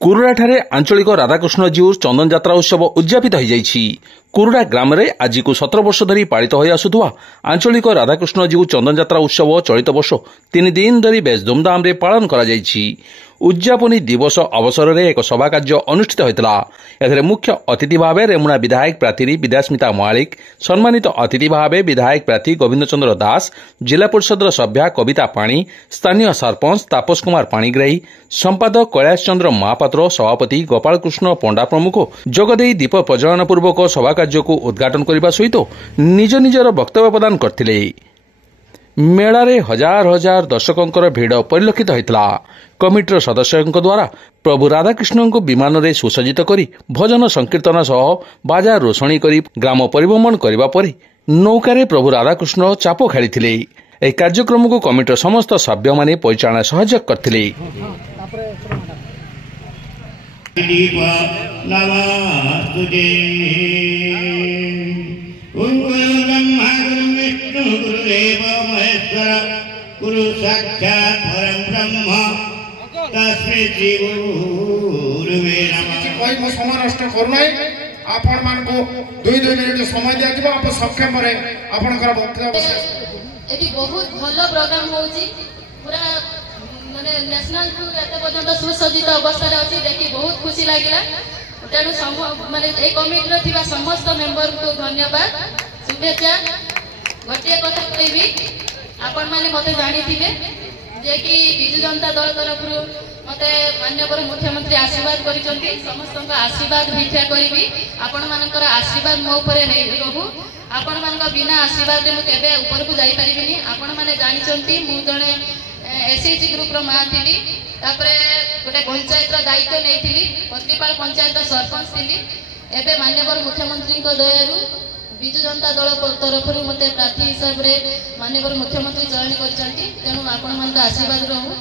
କୁରୁଡ଼ାଠାରେ ଆଞ୍ଚଳିକ ରାଧାକୃଷ୍ଣଜୀଉ ଚନ୍ଦନ ଯାତ୍ରା ଉତ୍ସବ ଉଦ୍ଯାପିତ ହୋଇଯାଇଛି। କୁରୁଡ଼ା ଗ୍ରାମରେ ଆଜିକୁ 17 ବର୍ଷ ଧରି ପାଳିତ ହୋଇ ଆସୁଥିବା ଆଞ୍ଚଳିକ ରାଧାକୃଷ୍ଣଜୀଉ ଚନ୍ଦନ ଯାତ୍ରା ଉତ୍ସବ ଚଳିତ ବର୍ଷ 3 ଦିନ ଧରି ବେଶ୍ ଧୁମ୍ଧାମ୍ରେ ପାଳନ କରାଯାଇଛି। ଉଦ୍ଯାପନୀ ଦିବସ ଅବସରରେ ଏକ ସଭା କାର୍ଯ୍ୟ ଅନୁଷ୍ଠିତ ହୋଇଥିଲା। ଏଥିରେ ମୁଖ୍ୟ ଅତିଥି ଭାବେ ରେମୁଣା ବିଧାୟକ ପ୍ରାର୍ଥୀ ବିଦ୍ୟାସ୍ମିତା ମହାଳିକ, ସମ୍ମାନିତ ଅତିଥି ଭାବେ ବିଧାୟକ ପ୍ରାର୍ଥୀ ଗୋବିନ୍ଦ ଚନ୍ଦ୍ର ଦାସ, ଜିଲ୍ଲା ପରିଷଦର ସଭ୍ୟା କବିତା ପାଣି, ସ୍ଥାନୀୟ ସରପଞ୍ଚ ତାପସ କୁମାର ପାଣିଗ୍ରାହୀ, ସମ୍ପାଦକ କୈଳାସ ଚନ୍ଦ୍ର ମହାପାତ୍ର, ସଭାପତି ଗୋପାଳକୃଷ୍ଣ ପଣ୍ଡା ପ୍ରମୁଖ ଯୋଗଦେଇ ଦୀପ ପ୍ରଜ୍ୱଳନ ପୂର୍ବକ ସଭା କାର୍ଯ୍ୟକୁ ଉଦ୍ଘାଟନ କରିବା ସହିତ ନିଜ ନିଜର ବକ୍ତବ୍ୟ ପ୍ରଦାନ କରିଥିଲେ। ମେଳାରେ ହଜାର ହଜାର ଦର୍ଶକଙ୍କର ଭିଡ଼ ପରିଲକ୍ଷିତ ହୋଇଥିଲା। କମିଟିର ସଦସ୍ୟଙ୍କ ଦ୍ୱାରା ପ୍ରଭୁ ରାଧାକୃଷ୍ଣଙ୍କୁ ବିମାନରେ ସୁସଜ୍ଜିତ କରି ଭଜନ ସଂକୀର୍ତ୍ତନ ସହ ବାଜା ରୋଷଣୀ କରି ଗ୍ରାମ ପରିଭ୍ରମଣ କରିବା ପରେ ନୌକାରେ ପ୍ରଭୁ ରାଧାକୃଷ୍ଣ ଚାପ ଖେଳିଥିଲେ। ଏହି କାର୍ଯ୍ୟକ୍ରମକୁ କମିଟିର ସମସ୍ତ ସଭ୍ୟମାନେ ପରିଚାଳନା ସହଯୋଗ କରିଥିଲେ। गुरु साक्षात् परम ब्रह्म तस्मै श्री गुरुवे नमः। कोई मो समय नष्ट करूनाई आपण मान को 2 मिनिट समय दिया जिवो आप सक्षम रे आपण कर वक्तव्य एटी बहुत भलो प्रोग्राम होउची पूरा माने नेशनल टू एते पर्यंत सुसज्जित अवस्था रे अछि देखि बहुत खुशी लागिला। तेनु माने ए कमिटी रो थिबा समस्त मेंबर को धन्यवाद शुभेच्छा। गोटे कथा कहबी आपण माने मते जानि थिबे जे कि बिजु जनता दल तरफ मते माननीय मुख्यमंत्री आशीर्वाद करिसंती। समस्त आशीर्वाद भिक्षा करिबी आपण मानकर आशीर्वाद मो ऊपर नै रहू। आपण मानक बिना आशीर्वाद मु केबे ऊपर को जाई परिबिनी। आपण माने जानिसंती मु जणे एसएचजी ग्रुप रो मा थिली, तापरे गोटे पंचायत रो दायित्व नेथिली, पत्रीपाल पंचायत सरपंच थिली। एबे माननीय मुख्यमंत्री को दयारु बिजु जनता दल तरफ मत प्रार्थी हिसाब से माननीय मुख्यमंत्री चयन करछंती। तेणु आपण मान आशीर्वाद रहू।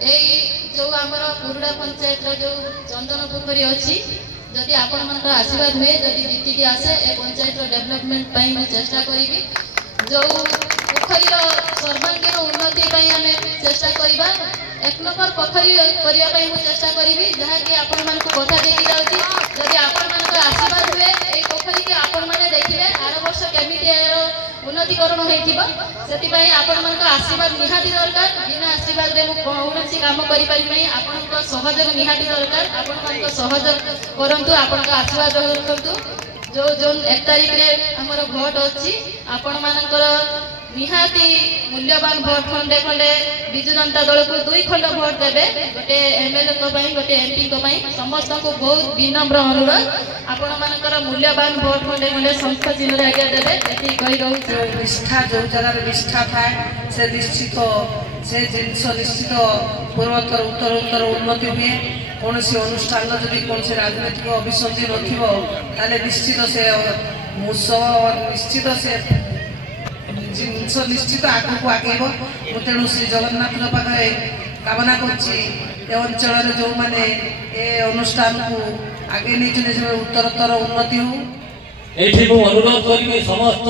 यही जो आमर कुरुड़ा पंचायत जो चंदन पोखरी अच्छी जदि आपण मान आशीर्वाद हुए जदि जीतिकी आसे ए पंचायत डेवलपमेंट मु चेष्टा करी। जो पोखरी सर्वांगीन उन्नति आम चेष्टा करवा। 1 नंबर पोखरी करने मु चेष्टा करी जहाँकि आपण मान कथा देकी जाउची। जदि आपण मान आशीर्वाद हुए ए पोखरी के आपण माने देखिबे आर वर्ष केमिति उन्नतिकरण होइथिबो। सेति आपण मान आशीर्वाद निहाती दरकार। बिना आशीर्वाद रे मु कौनसी काम करि पारि नै। आपनक सहयोग निहाती दरकार। आपण मान सहयोग करंतु, आपण आशीर्वाद रखंतु। जो जोन 1 तारिख रे हमर भोट अछि आपण मानकर निहाती मूल्यवान भोट खंडे खंडे बिजु जनता दल को 2 खंड भोट देबे। गोटे एमएलए को पई गोटे एमपी को पई समस्त को बहुत विनम्र अनुरोध आपण मानकर मूल्यवान भोट खंडे खंडे संस्थ चिन्ह रे आगे देबे। एति कहि रहू निष्ठा जो जगह निष्ठा थाए से निश्चित से जिनस निश्चित पूर्वोत्तर उत्तर उत्तर उन्नति हुए। कौन सी अनुष्ठान जब कौन से राजनीतिक अभिसंधि नाले निश्चित से उत्सव निश्चित से जिनस निश्चित आगू आगेब। तेणु श्री जगन्नाथ पाखे कामना करंचल जो मैंने ए अनुष्ठान को आगे नहीं उत्तरोत्तर उन्नति हो। अनुरोध करी समस्त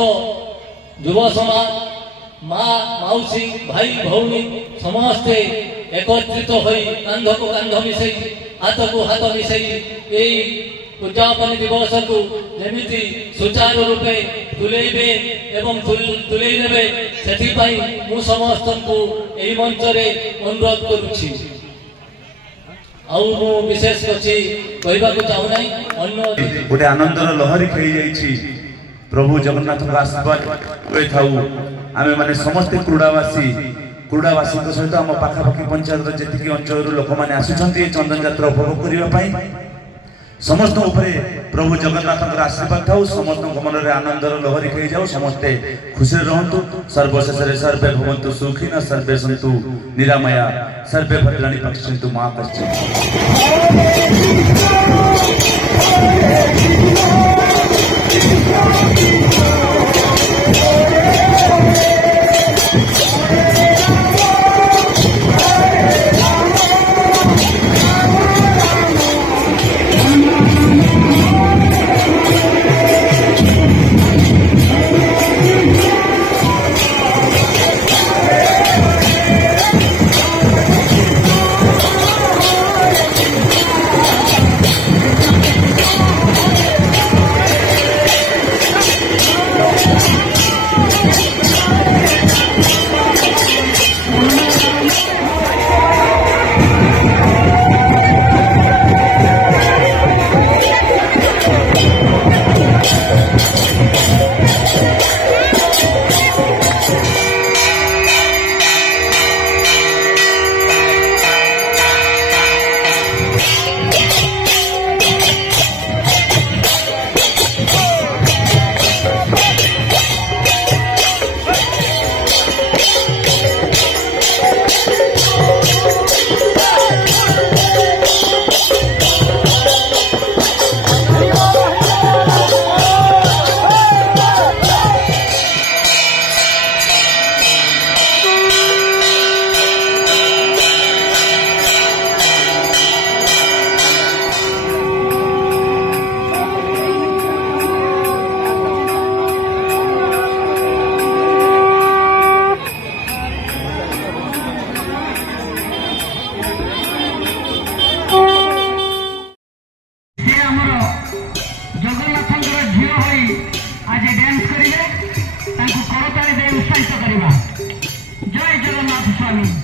युवा समाज माँ मौसी भाई भौणी समस्ते एकत्रित होई कांध को कांध मिसई हाथ को हाथ मिसई यही उद्यापन दिवस को जमीती सुचारू रूपे तुलेबे एवं तुलेबे से मु समस्त को यही मंच रे अनुरोध करुछि। आउ विशेष कछि कहबा को चाहू नै। अन्य गोटे आनंदर लहरी खेली जाइछि। प्रभु जगन्नाथ का आशीर्वाद होई थाउ। आमे माने समस्त कुरुड़ावासी सहित आम पाखापाखि पंचायत जी अंचल लोक मैंने आसुंच चंदन यात्रा उपभोग करने समस्त उपरे प्रभु जगन्नाथ आशीर्वाद थाउ। समस्त मन में आनंदर लहरी खेली जाऊ। समस्ते खुशी रहतु। सर्वशेष सर्वे भवन्तु सुखिनः सर्वे सन्तु निरामया सर्वे भद्राणि पश्यन्तु मा कश्चित्। आज डांस करेंगे करताली दे उत्साहित करवा। जय जगन्नाथ स्वामी।